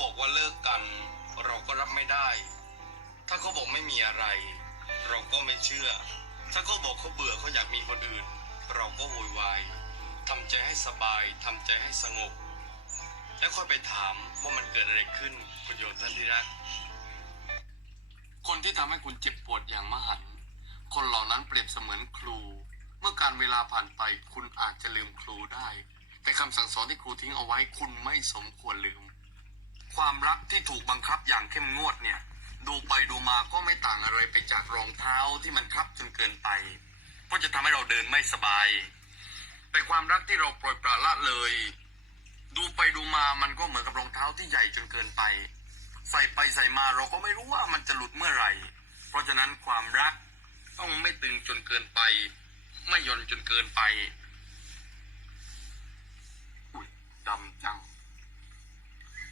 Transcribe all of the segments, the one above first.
บอกว่าเลิกกัน เราก็รับไม่ได้ ถ้าเขาบอกไม่มีอะไร เราก็ไม่เชื่อ ถ้าเขาบอกเขาเบื่อเขาอยากมีคนอื่น เราก็โวยวายทำใจให้สบายทำใจให้สงบ แล้วค่อยไปถามว่ามันเกิดอะไรขึ้นคุณโยมท่านที่รักคนที่ทำให้คุณเจ็บปวดอย่างมหันต์คนเหล่านั้นเปรียบเสมือนครู เมื่อการเวลาผ่านไปคุณอาจจะลืมครูได้ แต่คำสั่งสอนที่ครูทิ้งเอาไว้คุณไม่สมควรลืม ความรักที่ถูกบังคับอย่างเข้มงวดเนี่ย ดูไปดูมาก็ไม่ต่างอะไรไปจากรองเท้าที่มันครับจนเกินไปเพราะจะทำให้เราเดินไม่สบาย แต่ความรักที่เราปล่อยปละละเลย ดูไปดูมามันก็เหมือนกับรองเท้าที่ใหญ่จนเกินไป ใส่ไปใส่มาเราก็ไม่รู้ว่ามันจะหลุดเมื่อไหร่ เพราะฉะนั้นความรักต้องไม่ตึงจนเกินไป ไม่ย่อนจนเกินไป อุ้ยดำจัง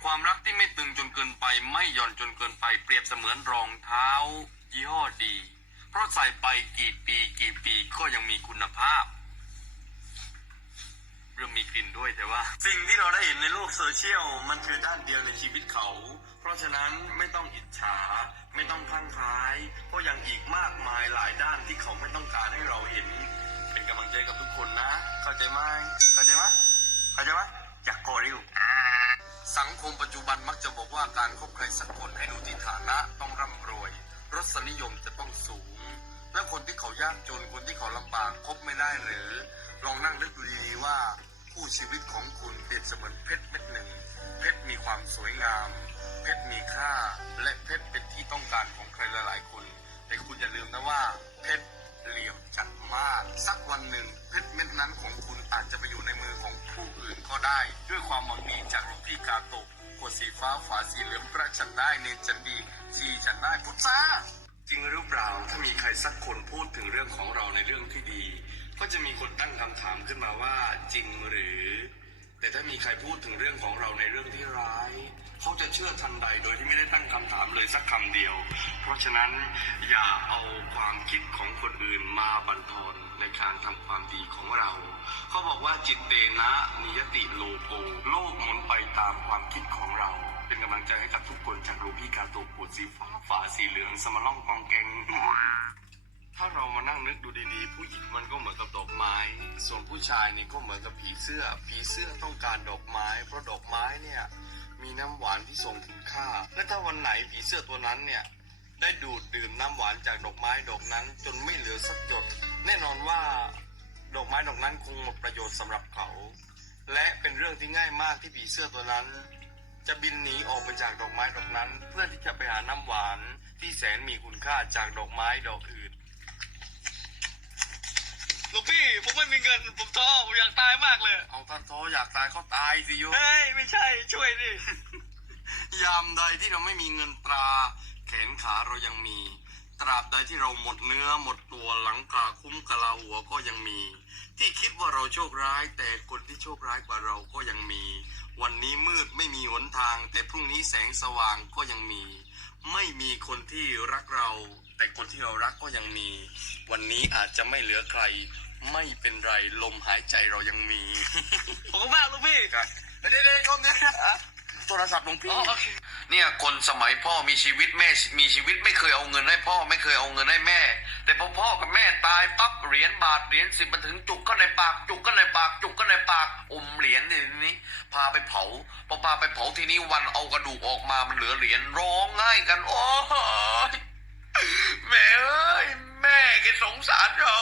ความรัก ที่ไม่ตึงจนเกินไปไม่หย่อนจนเกินไปเปรียบเสมือนรองเท้า ยี่ห้อดี เพราะใส่ไปกี่ปีกี่ปีก็ยังมีคุณภาพ เรื่องมีกลิ่นด้วยแต่ว่า สิ่งที่เราได้เห็นในโลกโซเชียลมันคือด้านเดียวในชีวิตเขา เพราะฉะนั้นไม่ต้องอิจฉา ไม่ต้องข้างคล้าย เพราะยังอีกมากมายหลายด้านที่เขาไม่ต้องการให้เราเห็น เป็นกำลังใจกับทุกคนนะ เข้าใจไหมเข้าใจไหม คมปัจจุบันมักจะบอกว่าการคบใครสักคนให้ดูที่ฐานะต้องร่ำรวย รสนิยมจะต้องสูง และคนที่เขายากจนคนที่เขาลำบากคบไม่ได้หรือ ลองนั่งนึกดูดีๆว่าคู่ชีวิตของคุณเปรียบเสมือนเพชรเม็ดหนึ่ง เพชรมีความสวยงาม เพชรมีค่า และเพชรเป็นที่ต้องการของใครหลายๆคน แต่คุณอย่าลืมนะว่า เพชรเหลี่ยมจัดมาก สักวันหนึ่งเพชรเม็ดนั้นของคุณอาจจะไปอยู่ในมือของผู้อื่นก็ได้ ด้วยความหวังดีจากหลวงพี่กาโตะ วดสีฟ้าฝาสีเหลืองพระฉันได้เนนจันดีชีฉันได้พุทธาจริงหรือเปล่าถ้ามีใครสักคนพูดถึงเรื่องของเราในเรื่องที่ดี ก็จะมีคนตั้งคำถามขึ้นมาว่าจริงหรือ แต่ถ้ามีใครพูดถึงเรื่องของเราในเรื่องที่ร้าย เขาจะเชื่อทันใดโดยที่ไม่ได้ตั้งคำถามเลยสักคำเดียว เพราะฉะนั้นอย่าเอาความคิดของคนอื่นมาบั่นทอนในการทำความดีของเรา เขาบอกว่าจิตเตนะนิยติโลโกโลามความคิดของเรา เป็นกำลังใจให้กับทุกคนจากรูพี่กาโตะปวดสีฟ้าฝาสีเหลืองสมะล่องกองแกง ถ้าเรามานั่งนึกดูดีๆ ผู้หญิงมันก็เหมือนกับดอกไม้ ส่วนผู้ชายนี่ก็เหมือนกับผีเสื้อ ผีเสื้อต้องการดอกไม้ เพราะดอกไม้เนี่ยมีน้ำหวานที่ทรงคุณค่า และถ้าวันไหนผีเสื้อตัวนั้นเนี่ยได้ดูดดื่มน้ำหวานจากดอกไม้ดอกนั้น จนไม่เหลือสักหยด แน่นอนว่า ดอกไม้ดอกนั้นคงหมดประโยชน์สำหรับเขา เป็นเรื่องที่ง่ายมากที่ผีเสื้อตัวนั้น จะบินหนีออกไปจากดอกไม้ดอกนั้น เพื่อที่จะไปหาน้ำหวานที่แสนมีคุณค่าจากดอกไม้ดอกอื่นหลวงพี่ผมไม่มีเงินผมท้อผมอยากตายมากเลย เอาท่านท้ออยากตายก็ตายสิโยม เฮ้ย ไม่ใช่ช่วยดิ ยามใดที่เราไม่มีเงินตรา แขนขาเรายังมี ตราบใดที่เราหมดเนื้อหมดตัวหลังกาคุ้มกะลาหัวก็ยังมี ที่คิดว่าเราโชคร้าย แต่คนที่โชคร้ายกว่าเราก็ยังมี วันนี้มืดไม่มีหนทาง แต่พรุ่งนี้แสงสว่างก็ยังมี ไม่มีคนที่รักเรา แต่คนที่เรารักก็ยังมี วันนี้อาจจะไม่เหลือใคร ไม่เป็นไรลมหายใจเรายังมีขอบคุณมากหลวงพี่กันเดี๋ยวๆๆชมเนี่ยโทรศัพท์หลวงพี่อ๋อโอ เนี่ยคนสมัยพ่อมีชีวิตแม่มีชีวิตไม่เคยเอาเงินให้พ่อไม่เคยเอาเงินให้แม่ แต่พอพ่อกับแม่ตายปั๊บเหรียญบาทเหรียญสิบมาถึงจุกก็ในปากจุกก็ในปากจุกก็ในปากอมเหรียญนี่นี้พาไปเผาพอพาไปเผาทีนี้วันเอากระดูกออกมามันเหลือเหรียญร้องไห้กันโอ้ยแม่เอ้ยแม่แกสงสารเรา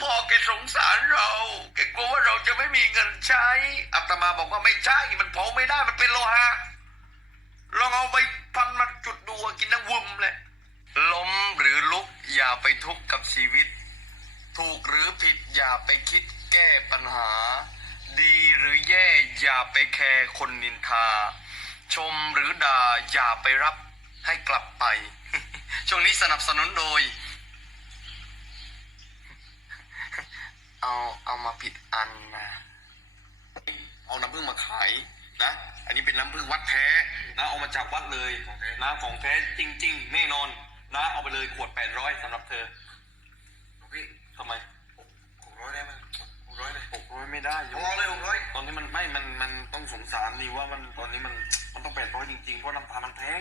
พ่อแกสงสารเราแกกลัวว่าเราจะไม่มีเงินใช้อาตมาบอกว่าไม่ใช่มันเผาไม่ได้มันเป็นโลหะ ลองเอาไปพันมาจุดดูกินน้ำวุมเลยล้มหรือลุกอย่าไปทุกข์กับชีวิต ถูกหรือผิดอย่าไปคิดแก้ปัญหา ดีหรือแย่อย่าไปแคร์คนนินทา ชมหรือด่าอย่าไปรับให้กลับไป ช่วงนี้สนับสนุนโดย เอาเอามาผิดอันนะ เอาน้ำผึ้งมาขาย นะ อันนี้เป็นน้ำผึ้งวัดแท้นะเอามาจากวัดเลยนะของแท้จริง ๆ แน่นอนนะเอาไปเลยขวดแปดร้อยสำหรับเธอพี่ทำไมหกร้อยได้ไหมหกร้อยเลยหกร้อยไม่ได้โยพอเลยหกร้อยตอนนี้มันไม่มันมันต้องสงสารดีว่ามันตอนนี้มันมันต้องต้องแปดร้อยจริงๆเพราะน้ำตาลมันแพง